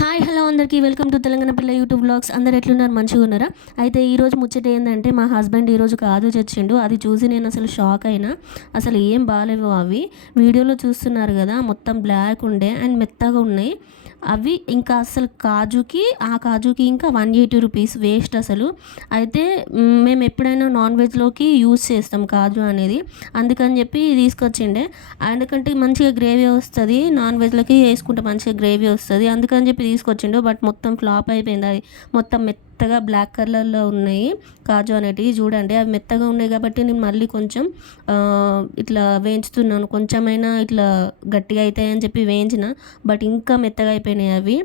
Hi hello అందరికీ welcome to Telangana పిల్ల YouTube blogs. అందరు ఎట్లున్నారు? మంచిగా ఉన్నారా? అయితే ఈరోజు ముచ్చట ఏంటంటే మా హస్బెండ్ ఈరోజు కాజు తెచ్చిండు. అది చూసి నేను అసలు షాక్ అయినా. అసలు ఏం బాగాలేవు అవి. వీడియోలో చూస్తున్నారు కదా, మొత్తం బ్లాక్ ఉండే అండ్ మెత్తగా ఉన్నాయి అవి. ఇంకా అసలు ఆ కాజుకి ఇంకా 180 రూపీస్ వేస్ట్ అసలు. అయితే మేము ఎప్పుడైనా నాన్ వెజ్లోకి యూస్ చేస్తాం కాజు అనేది, అందుకని చెప్పి తీసుకొచ్చిండే. ఎందుకంటే మంచిగా గ్రేవీ వస్తుంది, నాన్ వెజ్లోకి వేసుకుంటే మంచిగా గ్రేవీ వస్తుంది, అందుకని చెప్పి తీసుకొచ్చిండు. బట్ మొత్తం ఫ్లాప్ అయిపోయింది. అది మొత్తం మెత్తగా బ్లాక్ కలర్లో ఉన్నాయి కాజు అనేటివి. చూడండి, అవి మెత్తగా ఉన్నాయి కాబట్టి నేను మళ్ళీ కొంచెం ఇట్లా వేయించుతున్నాను. కొంచెమైనా ఇట్లా గట్టిగా అవుతాయని చెప్పి వేయించిన, బట్ ఇంకా మెత్తగా అయిపోయినాయి అవి.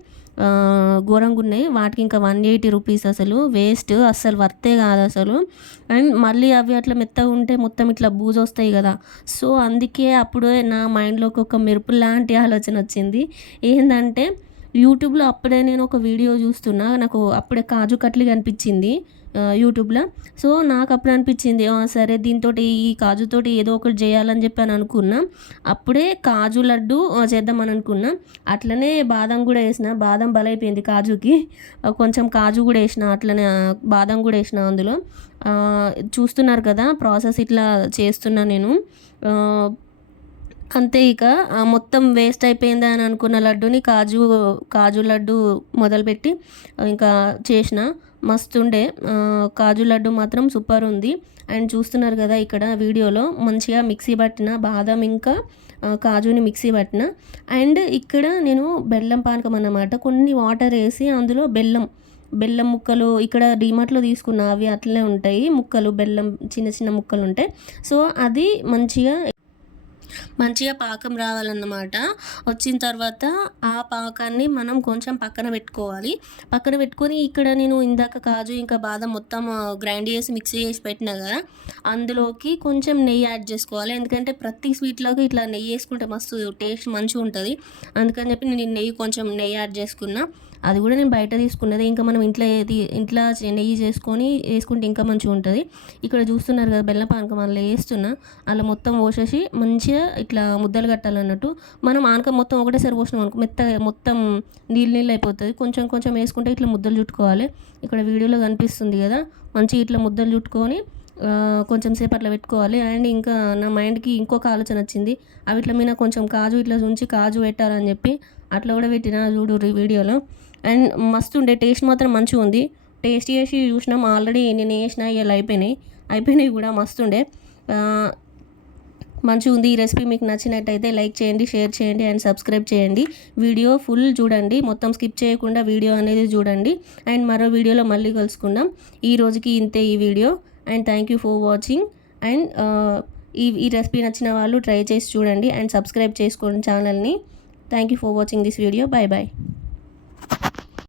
ఘోరంగా ఉన్నాయి. వాటికి ఇంకా 180 రూపీస్. అసలు వేస్ట్, అస్సలు వర్తే కాదు అసలు. అండ్ మళ్ళీ అవి అట్లా మెత్తగా ఉంటే మొత్తం ఇట్లా బూజు వస్తాయి కదా. సో అందుకే అప్పుడే నా మైండ్లోకి ఒక మెరుపు లాంటి ఆలోచన వచ్చింది. ఏంటంటే యూట్యూబ్లో అప్పుడే నేను ఒక వీడియో చూస్తున్నా, నాకు అప్పుడే కాజు కట్లీ కనిపించింది యూట్యూబ్లో. సో నాకు అప్పుడు అనిపించింది, సరే దీంతో ఈ కాజుతోటి ఏదో ఒకటి చేయాలని చెప్పి అని అనుకున్నా. అప్పుడే కాజు లడ్డు చేద్దామని అనుకున్నా. అట్లనే బాదం కూడా వేసిన. బాదం బలైపోయింది కాజుకి. కొంచెం కాజు కూడా వేసిన, అట్లనే బాదం కూడా వేసిన అందులో. చూస్తున్నారు కదా ప్రాసెస్, ఇట్లా చేస్తున్నా నేను. అంతే. ఇక మొత్తం వేస్ట్ అయిపోయిందా అని అనుకున్న లడ్డూని కాజు లడ్డు మొదలుపెట్టి ఇంకా చేసిన. మస్తుండే కాజు లడ్డు మాత్రం సూపర్ ఉంది. అండ్ చూస్తున్నారు కదా ఇక్కడ వీడియోలో మంచిగా మిక్సీ పట్టిన బాదం ఇంకా కాజుని మిక్సీ పట్టిన. అండ్ ఇక్కడ నేను బెల్లం పానకం అన్నమాట, కొన్ని వాటర్ వేసి అందులో బెల్లం ముక్కలు ఇక్కడ డీమార్ట్లో తీసుకున్న, అవి అట్లనే ఉంటాయి ముక్కలు, బెల్లం చిన్న చిన్న ముక్కలు ఉంటాయి. సో అది మంచిగా పాకం రావాలన్నమాట. వచ్చిన తర్వాత ఆ పాకాన్ని మనం కొంచెం పక్కన పెట్టుకోవాలి. పక్కన పెట్టుకొని ఇక్కడ నేను ఇందాక కాజు ఇంకా బాదం మొత్తం గ్రైండ్ చేసి మిక్సీ చేసి పెట్టినా కదా, అందులోకి కొంచెం నెయ్యి యాడ్ చేసుకోవాలి. ఎందుకంటే ప్రతి స్వీట్లోకి ఇట్లా నెయ్యి వేసుకుంటే మస్తు టేస్ట్ మంచిగా ఉంటుంది. అందుకని చెప్పి నేను కొంచెం నెయ్యి యాడ్ చేసుకున్నా. అది కూడా నేను బయట తీసుకున్నది. ఇంకా మనం ఇంట్లో నెయ్యి వేసుకుంటే ఇంకా మంచిగా ఉంటుంది. ఇక్కడ చూస్తున్నారు కదా బెల్లం పానకం అలా వేస్తున్నా. అలా మొత్తం పోసేసి మంచిగా ఇట్లా ముద్దలు కట్టాలన్నట్టు. మనం ఆనకం మొత్తం ఒకటేసారి పోసినాం అనుకో మెత్తగా మొత్తం నీళ్ళు అయిపోతుంది. కొంచెం కొంచెం వేసుకుంటే ఇట్లా ముద్దలు చుట్టుకోవాలి. ఇక్కడ వీడియోలో కనిపిస్తుంది కదా, మంచిగా ఇట్లా ముద్దలు చుట్టుకొని కొంచెం సేపు అట్లా పెట్టుకోవాలి. అండ్ ఇంకా నా మైండ్కి ఇంకొక ఆలోచన వచ్చింది. అవి ఇట్లా మీద కొంచెం కాజు ఇట్లా ఉంచి కాజు పెట్టాలని చెప్పి అట్లా కూడా పెట్టిన, చూడు వీడియోలో. అండ్ మస్తు ఉండే, టేస్ట్ మాత్రం మంచిగా ఉంది. టేస్ట్ చేసి చూసినాం ఆల్రెడీ, నేను వేసిన ఇలా అయిపోయినాయి కూడా. మస్తుండే, మంచిగా ఉంది. ఈ రెసిపీ మీకు నచ్చినట్టయితే లైక్ చేయండి, షేర్ చేయండి అండ్ సబ్స్క్రైబ్ చేయండి. వీడియో ఫుల్ చూడండి, మొత్తం స్కిప్ చేయకుండా వీడియో అనేది చూడండి. అండ్ మరో వీడియోలో మళ్ళీ కలుసుకుందాం. ఈ రోజుకి ఇంతే ఈ video. And thank you for watching. And ఈ రెసిపీ నచ్చిన వాళ్ళు ట్రై చేసి చూడండి అండ్ సబ్స్క్రైబ్ చేసుకోండి ఛానల్ని. Thank you for watching this video. Bye bye.